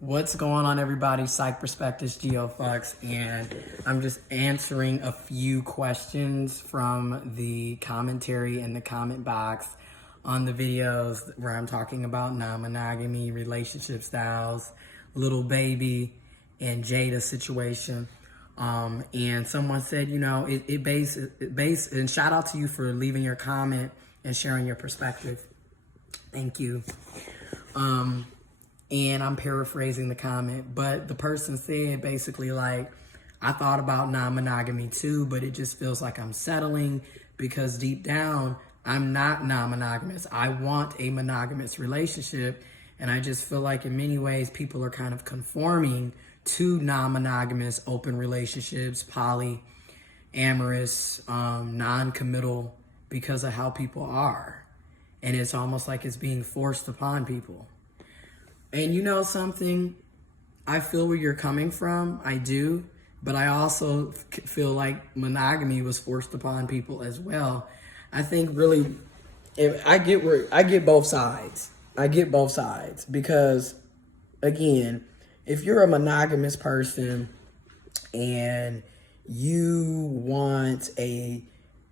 What's going on, everybody? Psych Perspectives, giofvcks, and I'm just answering a few questions from the commentary in the comment box on the videos where I'm talking about non-monogamy, relationship styles, little baby, and Jada's situation. And someone said, and shout out to you for leaving your comment and sharing your perspective. Thank you. And I'm paraphrasing the comment, but the person said basically like, I thought about non-monogamy too, but it just feels like I'm settling because deep down, I'm not non-monogamous. I want a monogamous relationship. And I just feel like in many ways, people are kind of conforming to non-monogamous open relationships, polyamorous, non-committal because of how people are. And it's almost like it's being forced upon people. And you know something? I feel where you're coming from. I do. But I also feel like monogamy was forced upon people as well. I think really, I get both sides. I get both sides because, again, if you're a monogamous person and you want a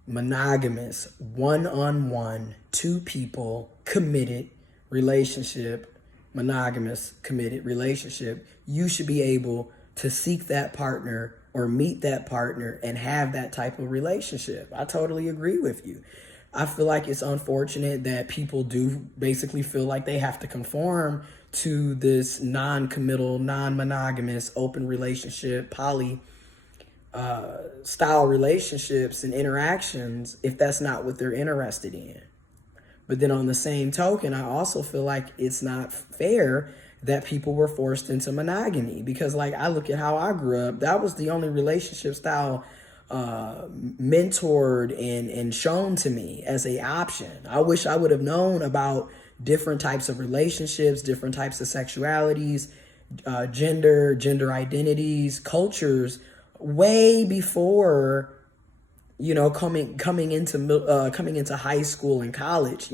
monogamous, one-on-one, two people, committed relationship, monogamous, committed relationship, you should be able to seek that partner or meet that partner and have that type of relationship. I totally agree with you. I feel like it's unfortunate that people do basically feel like they have to conform to this non-committal, non-monogamous, open relationship, poly style relationships and interactions if that's not what they're interested in. But then on the same token, I also feel like it's not fair that people were forced into monogamy because, like, I look at how I grew up. That was the only relationship style mentored and shown to me as a option. I wish I would have known about different types of relationships, different types of sexualities, gender identities, cultures way before coming into high school and college,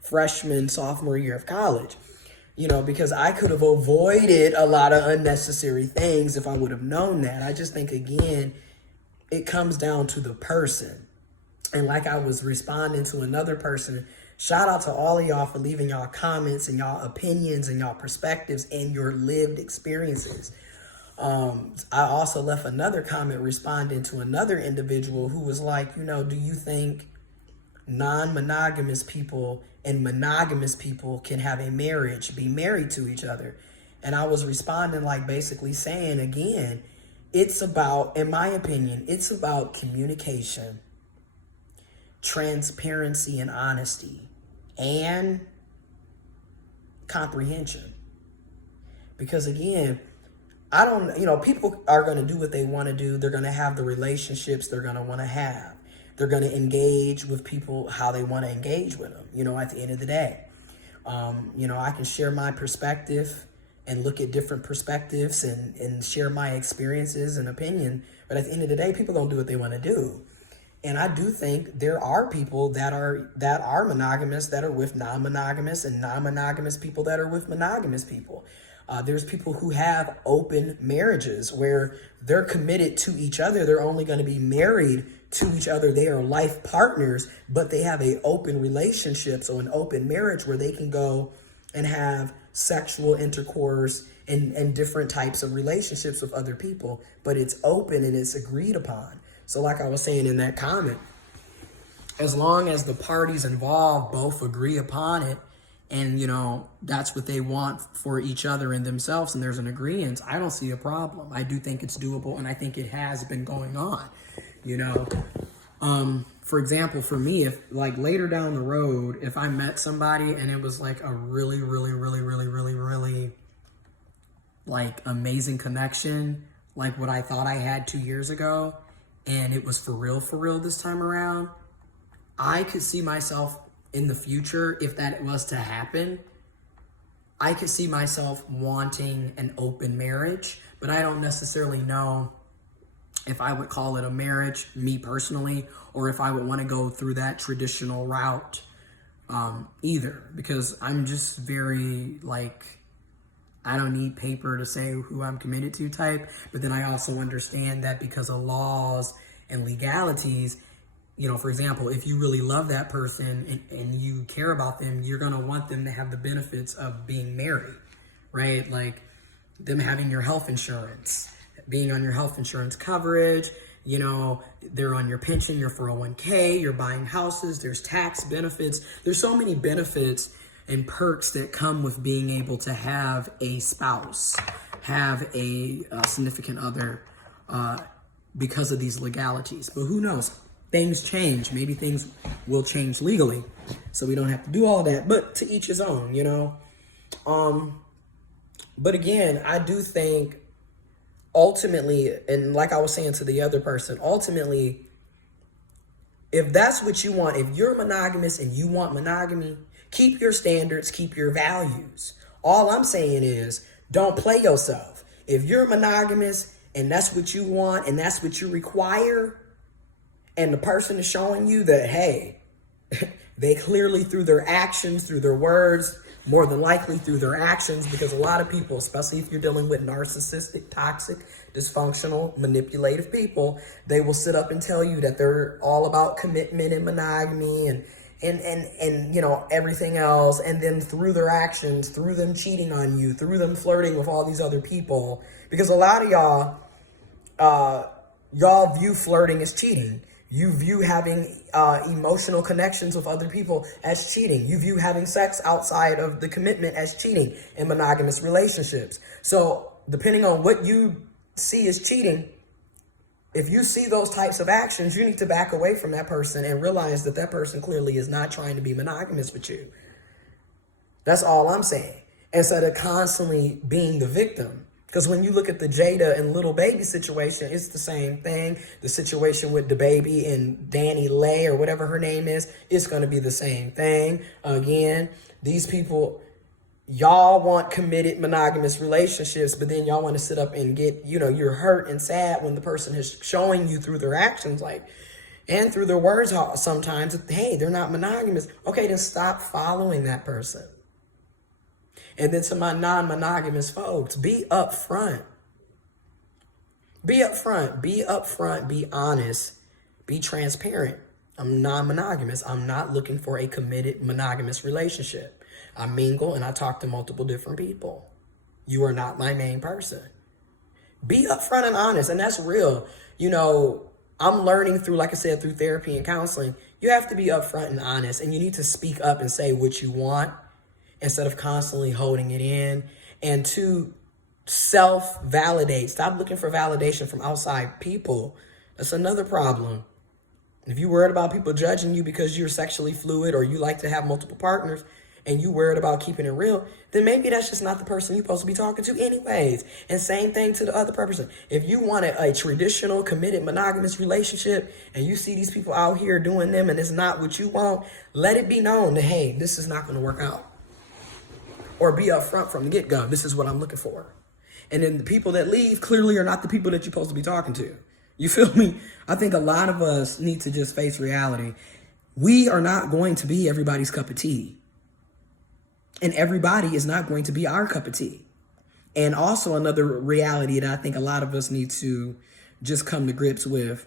freshman, sophomore year of college, because I could have avoided a lot of unnecessary things if I would have known that. I just think, again, it comes down to the person. And like I was responding to another person, shout out to all of y'all for leaving y'all comments and y'all opinions and y'all perspectives and your lived experiences. I also left another comment responding to another individual who was like, do you think non-monogamous people and monogamous people can have a marriage, be married to each other? And I was responding like basically saying, again, it's about, in my opinion, it's about communication, transparency and honesty, and comprehension. Because again, people are going to do what they want to do. They're going to have the relationships they're going to want to have. They're going to engage with people how they want to engage with them, at the end of the day. I can share my perspective and look at different perspectives and share my experiences and opinion. But at the end of the day, people don't do what they want to do. And I do think there are people that are monogamous that are with non-monogamous and non-monogamous people that are with monogamous people. There's people who have open marriages where they're committed to each other. They're only going to be married to each other. They are life partners, but they have an open relationship, so an open marriage where they can go and have sexual intercourse and different types of relationships with other people. But it's open and it's agreed upon. So like I was saying in that comment, as long as the parties involved both agree upon it, and, that's what they want for each other and themselves, and there's an agreement, I don't see a problem. I do think it's doable, and I think it has been going on, For example, for me, if, like, later down the road, if I met somebody and it was, like, a really, really, really, really, really, really, like, amazing connection, like what I thought I had 2 years ago, and it was for real this time around, I could see myself in the future, if that was to happen, I could see myself wanting an open marriage, but I don't necessarily know if I would call it a marriage, me personally, or if I would want to go through that traditional route either, because I'm just very, I don't need paper to say who I'm committed to type. But then I also understand that because of laws and legalities, you know, for example, if you really love that person and you care about them, you're going to want them to have the benefits of being married, right? Like them having your health insurance, being on your health insurance coverage, you know, they're on your pension, your 401k, you're buying houses, there's tax benefits. There's so many benefits and perks that come with being able to have a spouse, have a significant other, because of these legalities. But who knows? Things change. Maybe things will change legally, so we don't have to do all that. But to each his own, you know. But again, I do think ultimately, and like I was saying to the other person, ultimately, if that's what you want, if you're monogamous and you want monogamy, keep your standards, keep your values. All I'm saying is don't play yourself. If you're monogamous and that's what you want and that's what you require, and the person is showing you that, hey, they clearly through their actions, through their words, more than likely through their actions, because a lot of people, especially if you're dealing with narcissistic, toxic, dysfunctional, manipulative people, they will sit up and tell you that they're all about commitment and monogamy and you know, everything else. And then through their actions, through them cheating on you, through them flirting with all these other people, because a lot of y'all view flirting as cheating. You view having emotional connections with other people as cheating. You view having sex outside of the commitment as cheating in monogamous relationships. So depending on what you see as cheating, if you see those types of actions, you need to back away from that person and realize that that person clearly is not trying to be monogamous with you. That's all I'm saying. Instead of constantly being the victim. Because when you look at the Jada and Little Baby situation, it's the same thing. The situation with the baby and Danny Lay or whatever her name is, it's going to be the same thing. Again, these people, y'all want committed monogamous relationships, but then y'all want to sit up and get, you know, you're hurt and sad when the person is showing you through their actions, like, and through their words sometimes, hey, they're not monogamous. Okay, then stop following that person. And then to my non-monogamous folks, be upfront. Be upfront. Be upfront. Be honest. Be transparent. I'm non-monogamous. I'm not looking for a committed monogamous relationship. I mingle and I talk to multiple different people. You are not my main person. Be upfront and honest. And that's real. You know, I'm learning through, like I said, through therapy and counseling. You have to be upfront and honest. And you need to speak up and say what you want, instead of constantly holding it in. And to self-validate. Stop looking for validation from outside people. That's another problem. If you're worried about people judging you because you're sexually fluid or you like to have multiple partners and you worried about keeping it real, then maybe that's just not the person you're supposed to be talking to anyways. And same thing to the other person. If you wanted a traditional, committed, monogamous relationship and you see these people out here doing them and it's not what you want, let it be known that, hey, this is not going to work out. Or be upfront from the get-go. This is what I'm looking for. And then the people that leave clearly are not the people that you're supposed to be talking to. You feel me? I think a lot of us need to just face reality. We are not going to be everybody's cup of tea. And everybody is not going to be our cup of tea. And also another reality that I think a lot of us need to just come to grips with.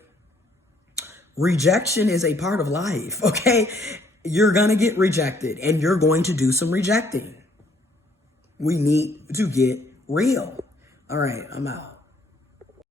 Rejection is a part of life, okay? You're going to get rejected and you're going to do some rejecting. We need to get real. All right, I'm out.